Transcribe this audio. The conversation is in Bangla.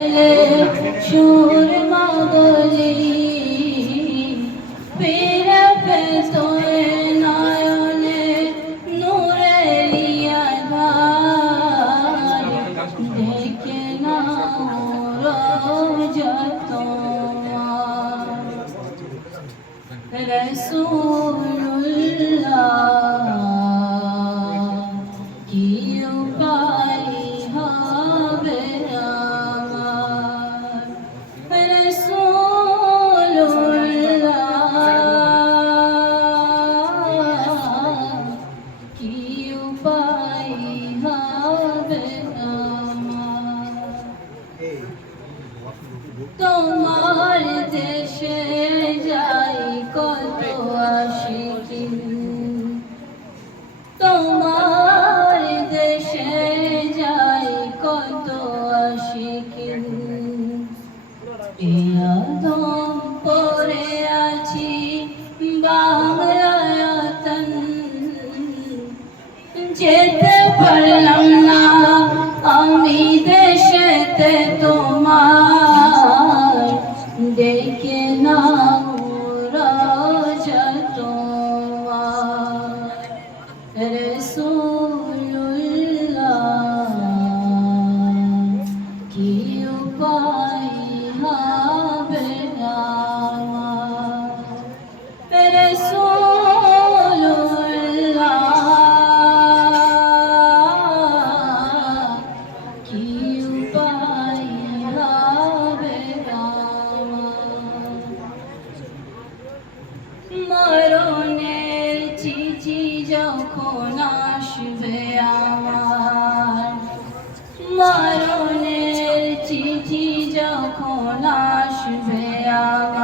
সুর মাগলি ফিরে পেতোয় নয়নে নূরেরি আধার দেখে নাও রোজা তোমার রাসূলুল্লাহ কি উপায় হবে তোমার দেশে যাই কত আশিকিন তোমার দেশে যাই কত আশিকিন আদম পরে আছি বাংলায়তন যেতে পারলাম না আমি দেশেতে তোমার দেখে নাও রোজা তোমার রাসূলুল্লাহ কি উপায় হবে আমার রাসূলুল্লাহ কি উপায় হবে মরণের চিঠি যখন আসবে আমার মরণের চিঠি যখন আসবে আমার